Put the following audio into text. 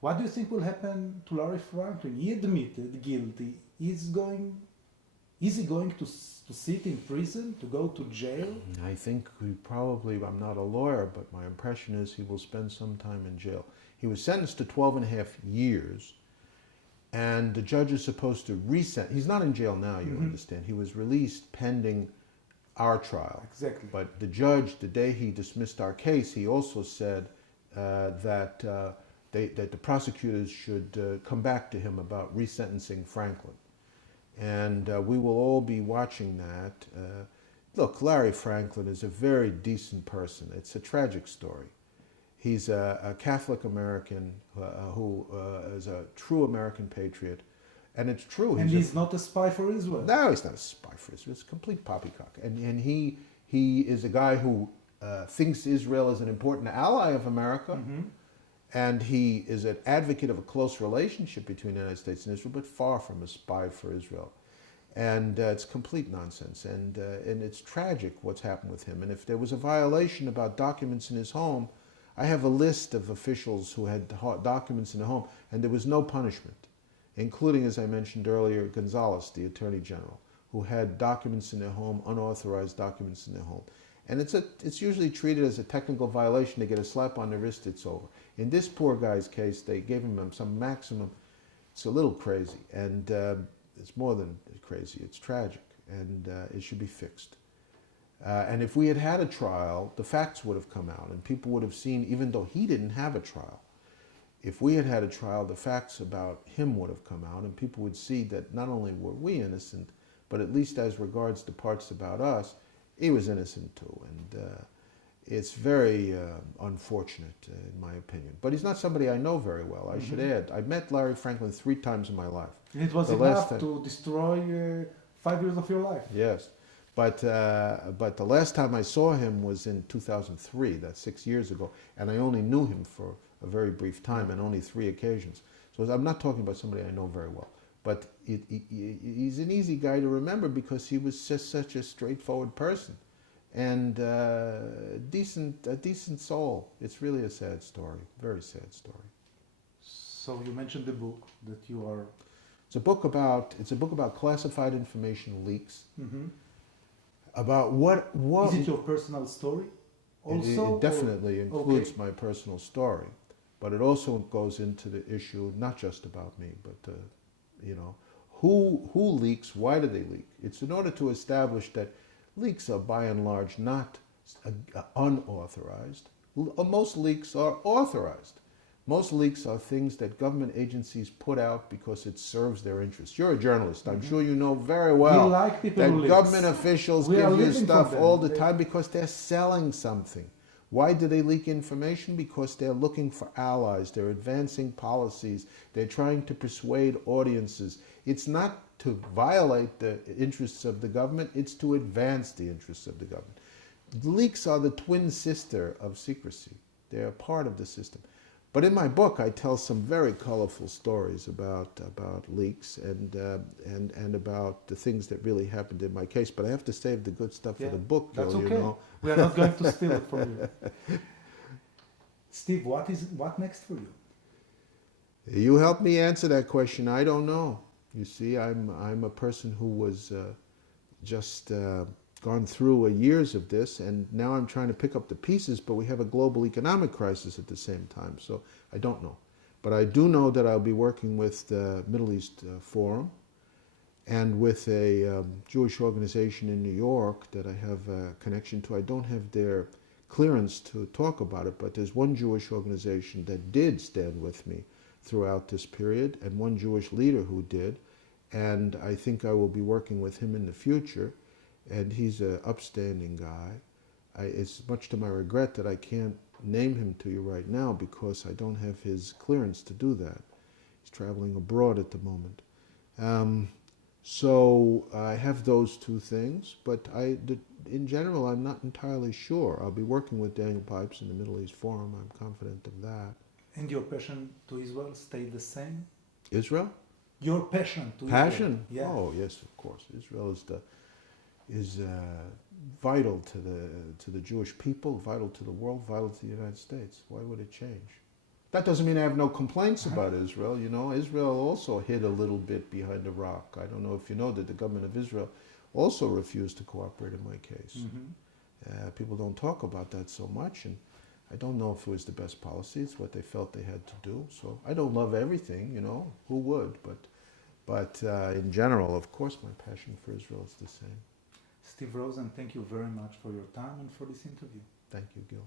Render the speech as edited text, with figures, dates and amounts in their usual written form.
What do you think will happen to Larry Franklin? He admitted guilty. Is he going to sit in prison, to go to jail? I think we probably, I'm not a lawyer, but my impression is he will spend some time in jail. He was sentenced to 12 and a half years, and the judge is supposed to reset. He's not in jail now, you understand. He was released pending our trial. Exactly. But the judge, the day he dismissed our case, he also said that the prosecutors should come back to him about resentencing Franklin. And we will all be watching that. Look, Larry Franklin is a very decent person. It's a tragic story. He's a Catholic American who is a true American patriot. And it's true. And he's not a spy for Israel. No, he's not a spy for Israel. It's a complete poppycock. And he is a guy who thinks Israel is an important ally of America. And he is an advocate of a close relationship between the United States and Israel, but far from a spy for Israel. And it's complete nonsense. And it's tragic what's happened with him. And if there was a violation about documents in his home, I have a list of officials who had documents in the home, and there was no punishment, including, as I mentioned earlier, Gonzalez, the Attorney General, who had documents in their home, unauthorized documents in their home. And it's usually treated as a technical violation. They get a slap on the wrist, it's over. In this poor guy's case, they gave him some maximum. It's a little crazy, and it's more than crazy. It's tragic, and it should be fixed. And if we had had a trial, the facts would have come out, and people would have seen, even though he didn't have a trial, if we had had a trial, the facts about him would have come out, and people would see that not only were we innocent, but at least as regards the parts about us, he was innocent too. And it's very unfortunate, in my opinion. But he's not somebody I know very well, I should add. I've met Larry Franklin 3 times in my life. And it was enough to destroy 5 years of your life. Yes. But the last time I saw him was in 2003, that's 6 years ago, and I only knew him for a very brief time and only 3 occasions. So I'm not talking about somebody I know very well. But he's an easy guy to remember because he was just such a straightforward person and a decent soul. It's really a sad story, very sad story. So you mentioned the book that you are... It's a book about classified information leaks. About what Is it your personal story also? It definitely includes my personal story, but it also goes into the issue not just about me, but you know, who leaks, why do they leak? It's in order to establish that leaks are by and large not unauthorized. Most leaks are authorized. Most leaks are things that government agencies put out because it serves their interests. You're a journalist. I'm sure you know very well that government officials give you stuff all the time because they're selling something. Why do they leak information? Because they're looking for allies. They're advancing policies. They're trying to persuade audiences. It's not to violate the interests of the government. It's to advance the interests of the government. Leaks are the twin sister of secrecy. They're a part of the system. But in my book, I tell some very colorful stories about leaks and about the things that really happened in my case. But I have to save the good stuff for the book, that's Gil, okay. you know. We are not going to steal it from you. Steve, what next for you? You help me answer that question. I don't know. You see, I'm a person who was just gone through years of this, and now I'm trying to pick up the pieces, but we have a global economic crisis at the same time, so I don't know. But I do know that I'll be working with the Middle East Forum and with a Jewish organization in New York that I have a connection to. I don't have their clearance to talk about it, but there's one Jewish organization that did stand with me throughout this period, and one Jewish leader who did, and I think I will be working with him in the future. And he's an upstanding guy. It's much to my regret that I can't name him to you right now because I don't have his clearance to do that. He's traveling abroad at the moment. So I have those 2 things, but in general, I'm not entirely sure. I'll be working with Daniel Pipes in the Middle East Forum. I'm confident of that. And your passion to Israel stayed the same? Israel? Your passion to Passion? Israel? Yeah. Oh, yes, of course. Israel is vital to the Jewish people, vital to the world, vital to the United States. Why would it change? That doesn't mean I have no complaints about Israel. You know, Israel also hid a little bit behind a rock. I don't know if you know that the government of Israel also refused to cooperate in my case. People don't talk about that so much, and I don't know if it was the best policy. It's what they felt they had to do. So I don't love everything, you know. Who would? But in general, of course, my passion for Israel is the same. Steve Rosen, thank you very much for your time and for this interview. Thank you, Gil.